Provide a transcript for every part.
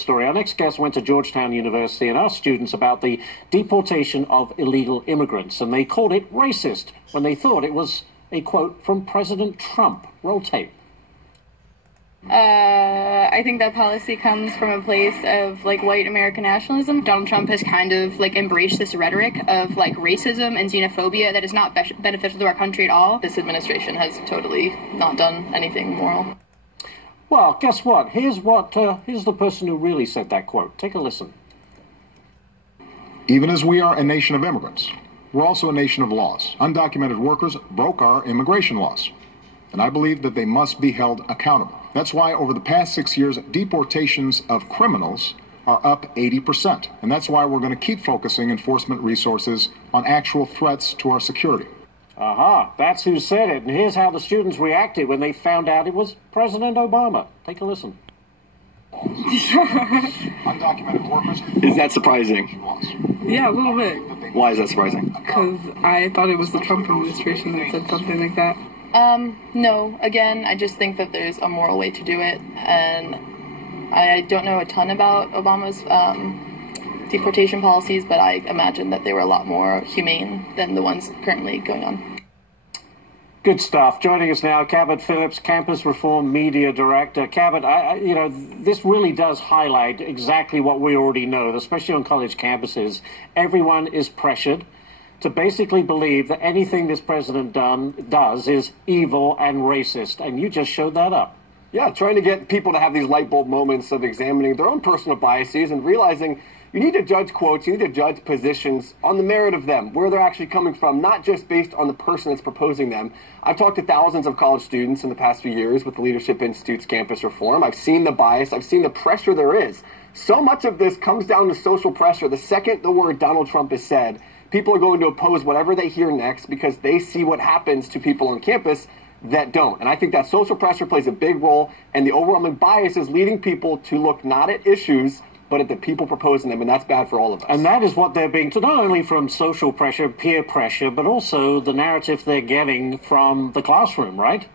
Story. Our next guest went to Georgetown University and asked students about the deportation of illegal immigrants, and they called it racist when they thought it was a quote from President Trump. Roll tape. I think that policy comes from a place of white American nationalism. Donald Trump has kind of embraced this rhetoric of racism and xenophobia that is not beneficial to our country at all. This administration has totally not done anything moral. Well, guess what? Here's the person who really said that quote. Take a listen. Even as we are a nation of immigrants, we're also a nation of laws. Undocumented workers broke our immigration laws, and I believe that they must be held accountable. That's why over the past 6 years, deportations of criminals are up 80%. And that's why we're going to keep focusing enforcement resources on actual threats to our security. Aha, that's who said it. And here's how the students reacted when they found out it was President Obama. Take a listen. Undocumented workers. Is that surprising? Yeah, a little bit. Why is that surprising? Because I thought it was the Trump administration that said something like that. No. Again, I just think that there's a moral way to do it, and I don't know a ton about Obama's deportation policies, but I imagine that they were a lot more humane than the ones currently going on. Good stuff. Joining us now, Cabot Phillips, Campus Reform Media Director. Cabot, this really does highlight exactly what we already know, especially on college campuses. Everyone is pressured to basically believe that anything this president does is evil and racist, and you just showed that up. Yeah, trying to get people to have these light bulb moments of examining their own personal biases and realizing you need to judge quotes, you need to judge positions on the merit of them, where they're actually coming from, not just based on the person that's proposing them. I've talked to thousands of college students in the past few years with the Leadership Institute's campus reform. I've seen the bias. I've seen the pressure there is. So much of this comes down to social pressure. The second the word Donald Trump is said, people are going to oppose whatever they hear next because they see what happens to people on campus that don't. And I think that social pressure plays a big role, and the overwhelming bias is leading people to look not at issues, but at the people proposing them, and that's bad for all of us. And that is what they're being told, not only from social pressure, peer pressure, but also the narrative they're getting from the classroom, right?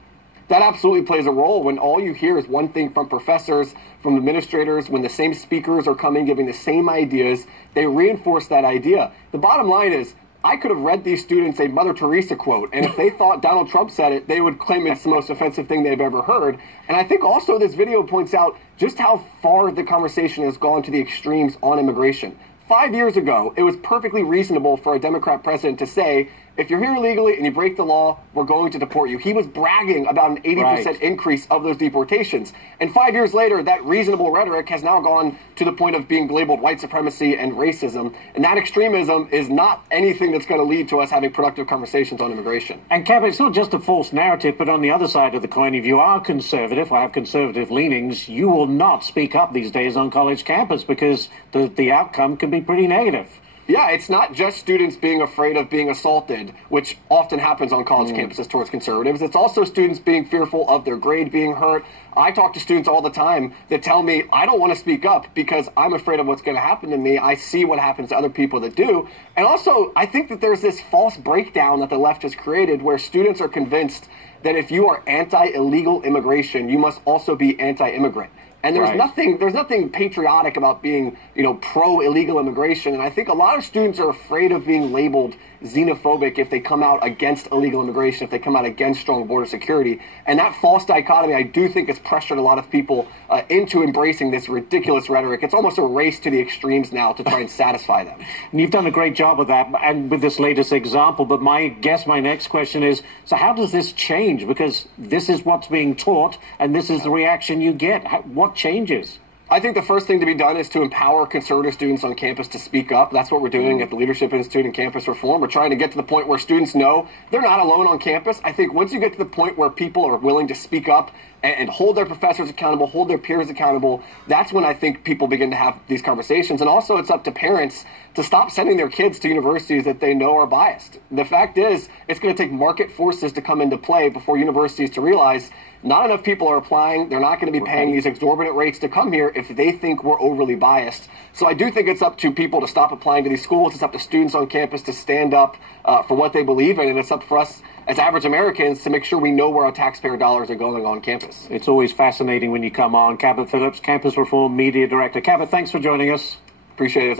That absolutely plays a role when all you hear is one thing from professors, from administrators, when the same speakers are coming giving the same ideas, they reinforce that idea. The bottom line is, I could have read these students a Mother Teresa quote, and if they thought Donald Trump said it, they would claim it's the most offensive thing they've ever heard. And I think also this video points out just how far the conversation has gone to the extremes on immigration. 5 years ago, it was perfectly reasonable for a Democrat president to say, if you're here illegally and you break the law, we're going to deport you. He was bragging about an 80% increase of those deportations. And 5 years later, that reasonable rhetoric has now gone to the point of being labeled white supremacy and racism. And that extremism is not anything that's going to lead to us having productive conversations on immigration. And, Cabot, it's not just a false narrative, but on the other side of the coin, if you are conservative or have conservative leanings, you will not speak up these days on college campus because the outcome can be pretty negative. Yeah, it's not just students being afraid of being assaulted, which often happens on college campuses towards conservatives. It's also students being fearful of their grade being hurt. I talk to students all the time that tell me, I don't want to speak up because I'm afraid of what's going to happen to me. I see what happens to other people that do. And also, I think that there's this false breakdown that the left has created where students are convinced that if you are anti-illegal immigration, you must also be anti-immigrant. And there's nothing patriotic about being, pro-illegal immigration. And I think a lot of students are afraid of being labeled xenophobic if they come out against illegal immigration, if they come out against strong border security. And that false dichotomy, I do think, has pressured a lot of people into embracing this ridiculous rhetoric. It's almost a race to the extremes now to try and satisfy them. And you've done a great job of that, and with this latest example. But my next question is, so how does this change? Because this is what's being taught, and this is the reaction you get. What changes? I think the first thing to be done is to empower conservative students on campus to speak up. That's what we're doing at the Leadership Institute and Campus Reform. We're trying to get to the point where students know they're not alone on campus. I think once you get to the point where people are willing to speak up and hold their professors accountable, hold their peers accountable, that's when I think people begin to have these conversations. And also it's up to parents to stop sending their kids to universities that they know are biased. The fact is, it's going to take market forces to come into play before universities to realize not enough people are applying. They're not going to be paying these exorbitant rates to come here if they think we're overly biased. So I do think it's up to people to stop applying to these schools. It's up to students on campus to stand up for what they believe in, and it's up for us as average Americans to make sure we know where our taxpayer dollars are going on campus. It's always fascinating when you come on. Cabot Phillips, Campus Reform Media Director. Cabot, thanks for joining us. Appreciate it.